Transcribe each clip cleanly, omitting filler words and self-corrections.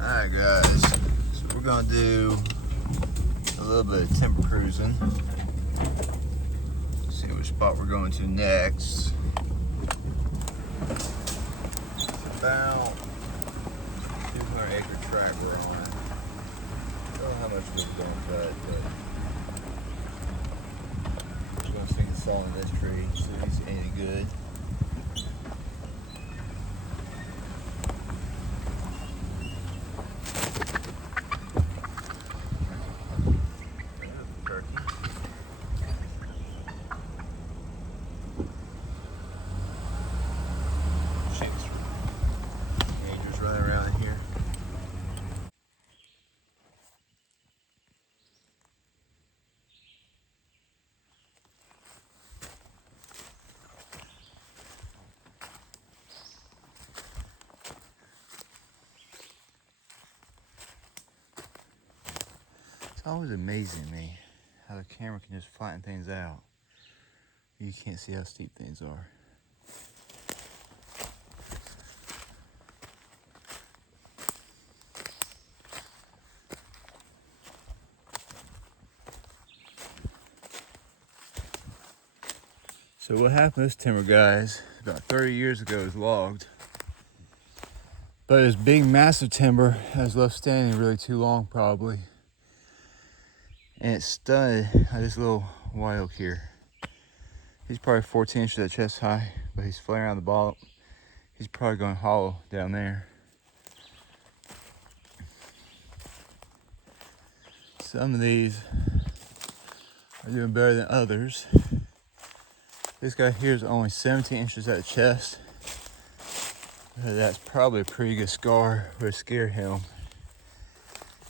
Alright guys, so we're gonna do a little bit of timber cruising. See which spot we're going to next. It's about 200-acre tract we're on. I don't know how much we're going to cut, but we're gonna see the saw in this tree, see if it's any good. Running around here. It's always amazing to me how the camera can just flatten things out. You can't see how steep things are. So what happened to this timber, guys, about 30 years ago, it was logged. But it was big, massive timber that was left standing really too long, probably. And it stunted this little white oak here. He's probably 14 inches at chest high, but he's flaring out the bottom. He's probably going hollow down there. Some of these are doing better than others. This guy here is only 17 inches at the chest. That's probably a pretty good scar, would scare him.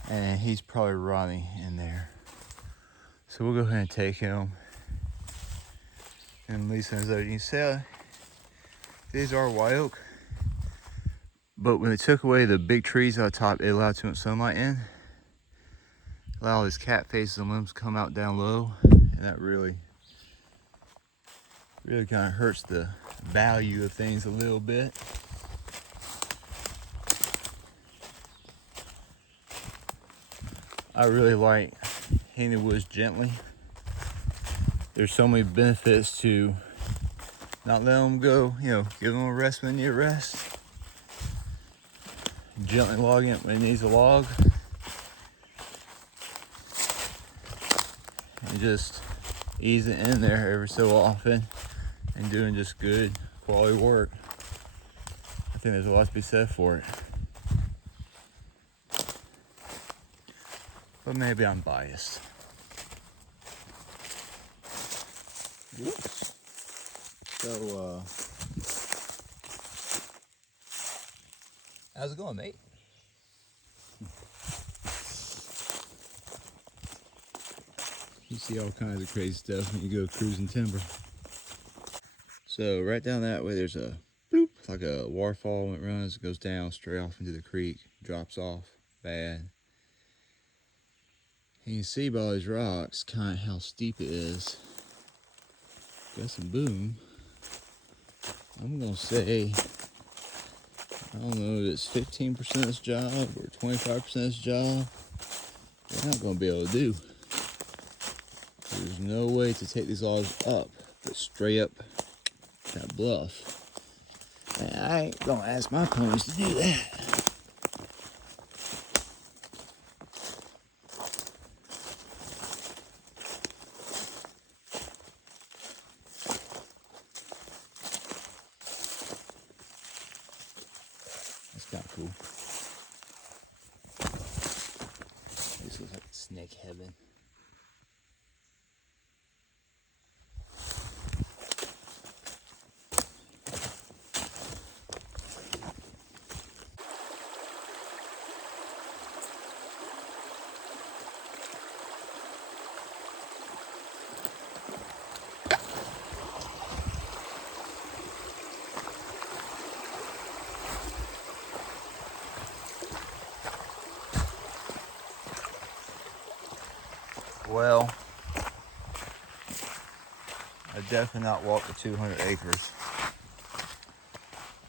And he's probably rotting in there. So we'll go ahead and take him and leave some of those. You can see these are white oak, but when they took away the big trees out top, it allowed too much sunlight in. Allow his cat faces and limbs come out down low, and that really kind of hurts the value of things a little bit. I really like hitting the woods gently. There's so many benefits to not letting them go, give them a rest when they need a rest. Gently logging it when it needs a log. And just easing in there every so often and doing just good quality work. I think there's a lot to be said for it. But maybe I'm biased. Whoops. So, how's it going, mate? You see all kinds of crazy stuff when you go cruising timber. So right down that way, there's a bloop, like a waterfall that runs, goes down straight off into the creek, drops off bad. And you can see by all these rocks kind of how steep it is. Got some boom. I'm gonna say, I don't know if it's 15% of this job or 25% of this job. We're not gonna be able to do. There's no way to take these logs up, but straight up that bluff. And I ain't gonna ask my ponies to do that. That's kind of cool. This looks like snake heaven. Well, I definitely not walked the 200 acres.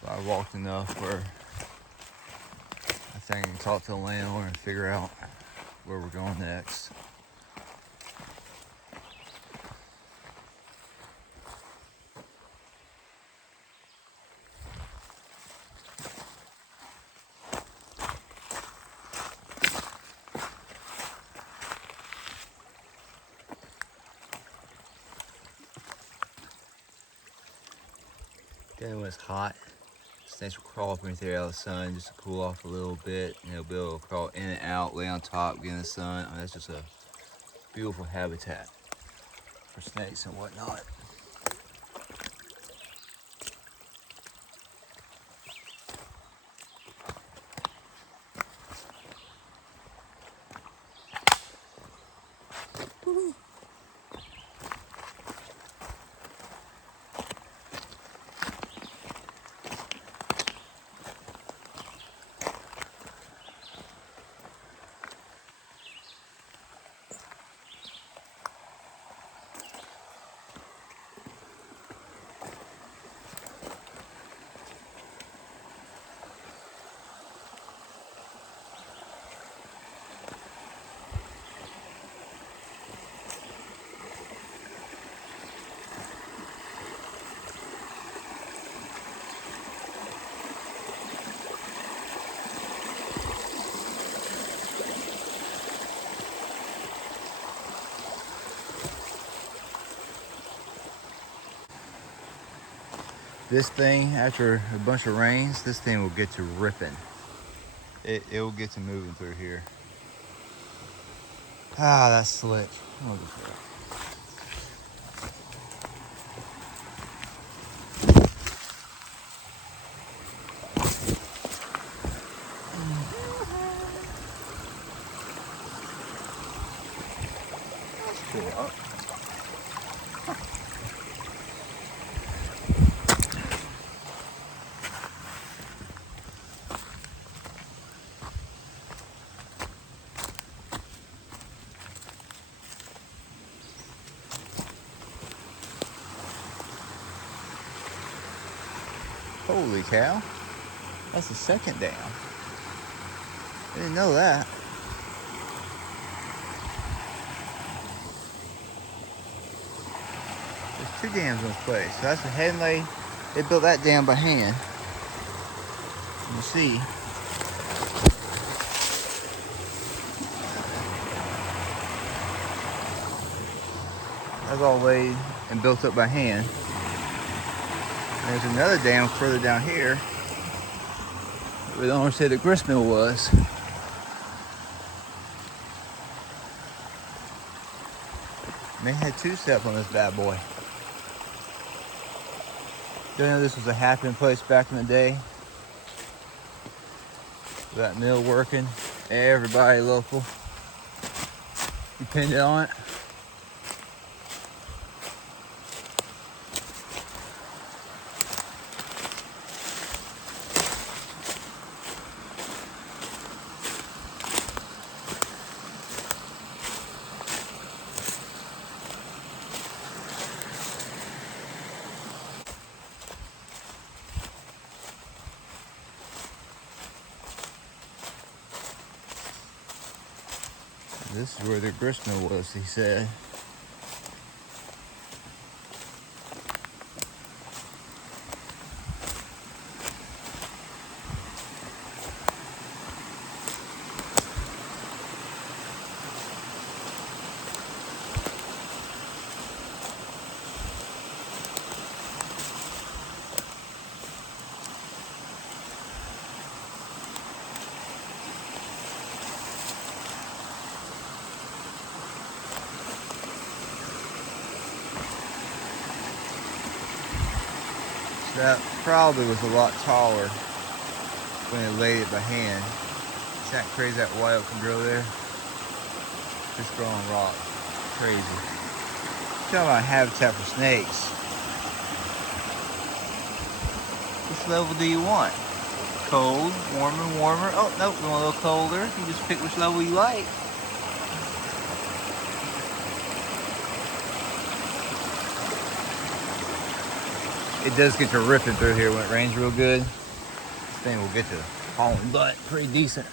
But I walked enough where I thing and talk to the landlord and figure out where we're going next. Then when it's hot, snakes will crawl up underneath there out of the sun just to cool off a little bit. And they'll be able to crawl in and out, lay on top, get in the sun. I mean, that's just a beautiful habitat for snakes and whatnot. This thing, after a bunch of rains, this thing will get to ripping. It will get to moving through here. Ah, that's slick. Look at that. That's cool. Holy cow. That's the second dam. I didn't know that. There's two dams in this place. So that's the Henley. They built that dam by hand. You see. That's all laid and built up by hand. There's another dam further down here where the owner said the grist mill was. And they had two steps on this bad boy. Didn't know this was a happening place back in the day. That mill working. Everybody local depended on it. This is where the grist mill was, he said. That probably was a lot taller when they laid it by hand. Isn't that crazy that white oak can grow there? Just growing rock. Crazy. Talking about habitat for snakes. Which level do you want? Cold, warmer, warmer. Oh, nope, you want a little colder. You just pick which level you like. It does get to ripping through here when it rains real good. This thing will get to hauling butt pretty decent.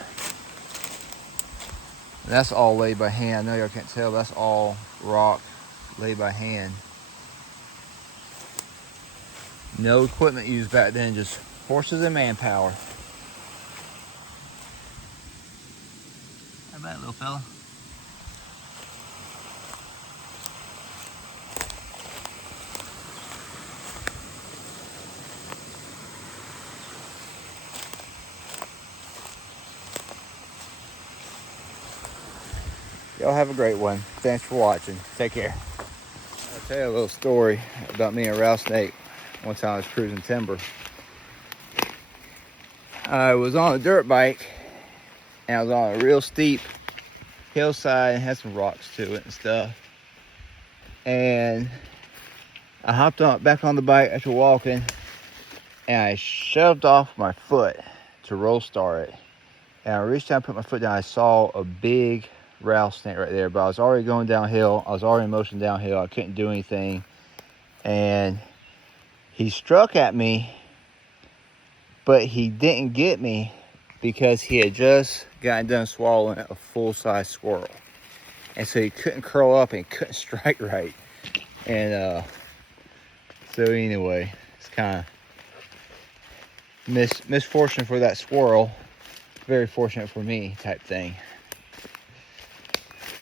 That's all laid by hand. I know y'all can't tell, but that's all rock laid by hand. No equipment used back then, just horses and manpower. How about it, little fella? Y'all have a great one. Thanks for watching. Take care. I'll tell you a little story about me and Rattlesnake. One time I was cruising timber. I was on a dirt bike and I was on a real steep hillside and had some rocks to it and stuff. And I hopped back on the bike after walking and I shoved off my foot to roll start it. And I reached down and put my foot down. I saw a big rattlesnake right there, but I was already going downhill. I was already in motion downhill. I couldn't do anything. And he struck at me, but he didn't get me because he had just gotten done swallowing a full-size squirrel. And so he couldn't curl up and couldn't strike right. And so anyway, it's kind of misfortune for that squirrel. Very fortunate for me type thing.